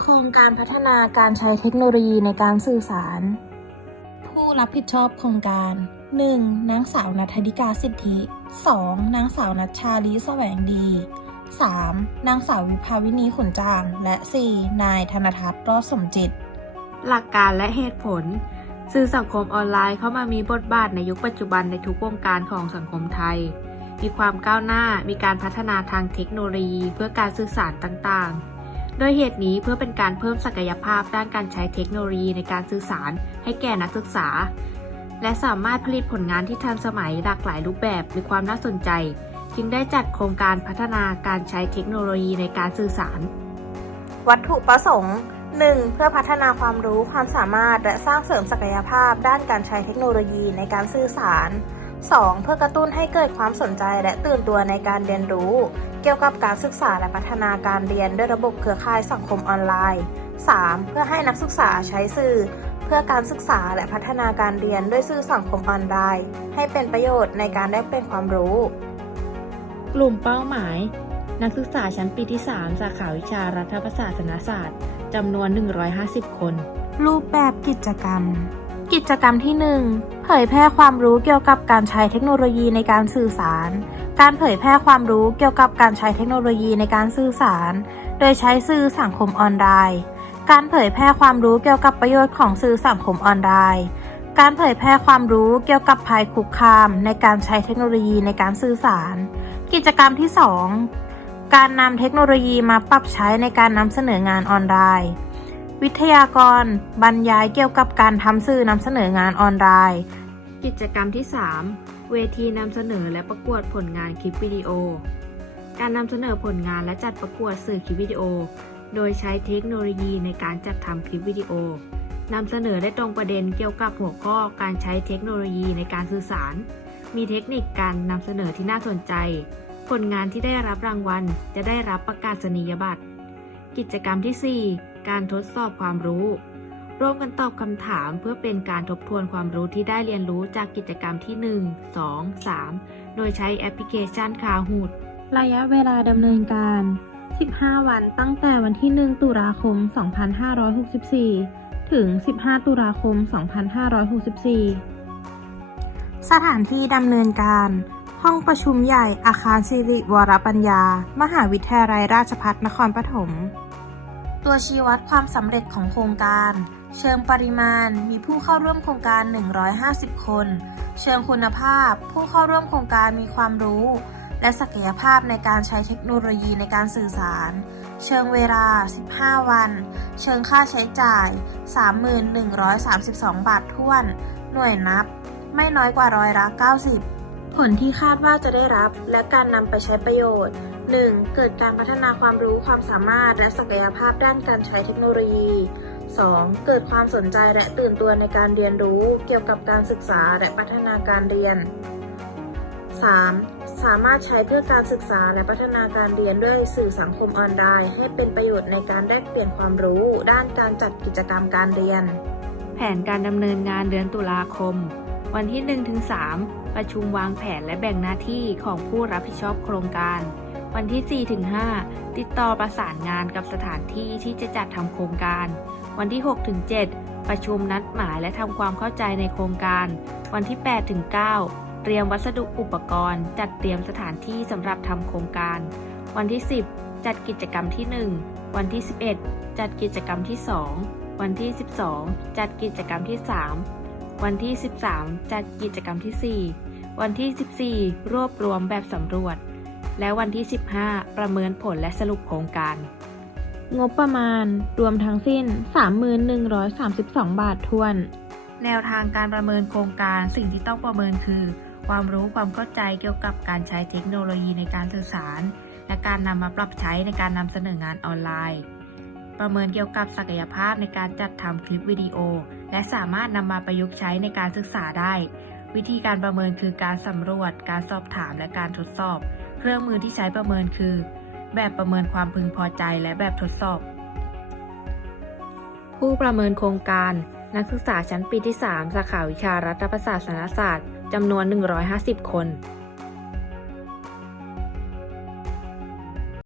โครงการพัฒนาการใช้เทคโนโลยีในการสื่อสาร ผู้รับผิดชอบโครงการ 1. นางสาวนัทธิกาสิทธิ 2. นางสาวนัชชาลีแสวงดี 3. นางสาววิภาวินีขุนจาง และ 4. นายธนทัศน์รอดสมจิต หลักการและเหตุผล สื่อสังคมออนไลน์เข้ามามีบทบาทในยุคปัจจุบันในทุกวงการของสังคมไทย มีความก้าวหน้า มีการพัฒนาทางเทคโนโลยีเพื่อการสื่อสารต่างๆ โดยเหตุนี้เพื่อเป็นการเพิ่มศักยภาพด้านการใช้เทคโนโลยีในการสื่อสาร ให้แก่นักศึกษา และสามารถผลิตผลงานที่ทันสมัยหลากหลายรูปแบบมีความน่าสนใจ จึงได้จัดโครงการพัฒนาการใช้เทคโนโลยีในการสื่อสาร วัตถุประสงค์ 1. เพื่อพัฒนาความรู้ความสามารถและสร้างเสริมศักยภาพด้านการใช้เทคโนโลยีในการสื่อสาร 2. เพื่อกระตุ้นให้เกิดความสนใจและตื่นตัวในการเรียนรู้ เกี่ยวกับการศึกษาและพัฒนาการเรียนด้วยระบบเครือข่ายสังคมออนไลน์ 3. เพื่อให้นักศึกษาใช้สื่อ เพื่อการศึกษาและพัฒนาการเรียนด้วยสื่อสังคมออนไลน์ ให้เป็นประโยชน์ในการได้เป็นความรู้ กลุ่มเป้าหมาย นักศึกษาชั้นปีที่ 3 สาขาวิชารัฐประศาสนศาสตร์จำนวน 150 คน รูปแบบกิจกรรม กิจกรรมที่ 1 เผยแพร่ความรู้เกี่ยวกับการใช้เทคโนโลยีในการสื่อสาร การเผยแพร่ความรู้เกี่ยวกับการใช้เทคโนโลยีในการสื่อสาร โดยใช้สื่อสังคมออนไลน์ การเผยแพร่ความรู้เกี่ยวกับประโยชน์ของสื่อสังคมออนไลน์ การเผยแพร่ความรู้เกี่ยวกับภัยคุกคาม ในการใช้เทคโนโลยีในการสื่อสาร กิจกรรมที่ 2 การนำเทคโนโลยีมาปรับใช้ในการนำเสนองานออนไลน์ วิทยากร บรรยายเกี่ยวกับการทำสื่อนำเสนองานออนไลน์ กิจกรรมที่ 3 เวทีนำเสนอและประกวดผลงานคลิปวิดีโอ การนำเสนอผลงานและจัดประกวดสื่อคลิปวิดีโอ โดยใช้เทคโนโลยีในการจัดทำคลิปวิดีโอนำเสนอได้ตรงประเด็นเกี่ยวกับหัวข้อการใช้เทคโนโลยีในการสื่อสาร มีเทคนิคการนำเสนอที่น่าสนใจ ผลงานที่ได้รับรางวัลจะได้รับประกาศนียบัตร กิจกรรมที่ 4 การทดสอบความรู้ ร่วมกันตอบคำถามเพื่อเป็นการทบทวนความรู้ที่ได้เรียนรู้จากกิจกรรมที่ 1 2 3 โดยใช้แอปพลิเคชันคาฮูดระยะเวลาดำเนินการ 15 วันตั้งแต่วันที่ 1 ตุลาคม 2564 ถึง 15 ตุลาคม 2564 สถานที่ดำเนินการ ห้องประชุมใหญ่อาคารสิริวรปัญญา มหาวิทยาลัยราชภัฏนครปฐม ตัวชี้วัดความสำเร็จของโครงการ เชิงปริมาณมีผู้เข้าร่วมโครงการ 150 คน เชิงคุณภาพ ผู้เข้าร่วมโครงการมีความรู้ และศักยภาพในการใช้เทคโนโลยีในการสื่อสาร เชิงเวลา 15 วัน เชิงค่าใช้จ่าย 3132 บาทท้วน หน่วยนับ ไม่น้อยกว่าร้อยละ90 ผลที่คาดว่าจะได้รับและการนำไปใช้ประโยชน์ 1. เกิดการพัฒนาความรู้ความสามารถและศักยภาพด้านการใช้เทคโนโลยี 2. เกิดความสนใจและตื่นตัวในการเรียนรู้เกี่ยวกับการศึกษาและพัฒนาการเรียน 3. สามารถใช้เพื่อการศึกษาและพัฒนาการเรียนด้วยสื่อสังคมออนไลน์ ให้เป็นประโยชน์ในการแลกเปลี่ยนความรู้ ด้านการจัดกิจกรรมการเรียน แผนการดำเนินงานเดือนตุลาคม วันที่ 1-3 ประชุมวางแผนและแบ่งหน้าที่ของผู้รับผิดชอบโครงการ วันที่ 4-5 ติดต่อประสานงานกับสถานที่ที่จะจัดทำโครงการ วันที่ 6-7 ประชุมนัดหมายและทำความเข้าใจในโครงการ วันที่ 8-9 เตรียมวัสดุอุปกรณ์ จัดเตรียมสถานที่สำหรับทำโครงการ วันที่ 10 จัดกิจกรรมที่ 1 วันที่ 11 จัดกิจกรรมที่ 2 วันที่ 12 จัดกิจกรรมที่ 3 วันที่ 13 จัดกิจกรรมที่ 4 วันที่ 14 รวบรวมแบบสำรวจ และวันที่ 15 ประเมินผลและสรุปโครงการ งบประมาณรวมทั้งสิ้น3132 บาททวน แนวทางการประเมินโครงการสิ่งที่ต้องประเมินคือ ความรู้ความเข้าใจเกี่ยวกับการใช้เทคโนโลยีในการสื่อสาร และการนำมาปรับใช้ในการนำเสนองานออนไลน์ ประเมินเกี่ยวกับศักยภาพในการจัดทำคลิปวิดีโอ และสามารถนำมาประยุกต์ใช้ในการศึกษาได้ วิธีการประเมินคือการสำรวจ การสอบถามและการทดสอบ เครื่องมือที่ใช้ประเมินคือ แบบประเมินความพึงพอใจและแบบทดสอบ ผู้ประเมินโครงการ นักศึกษาชั้นปีที่ 3 สาขาวิชารัฐประศาสนศาสตร์จำนวน 150 คน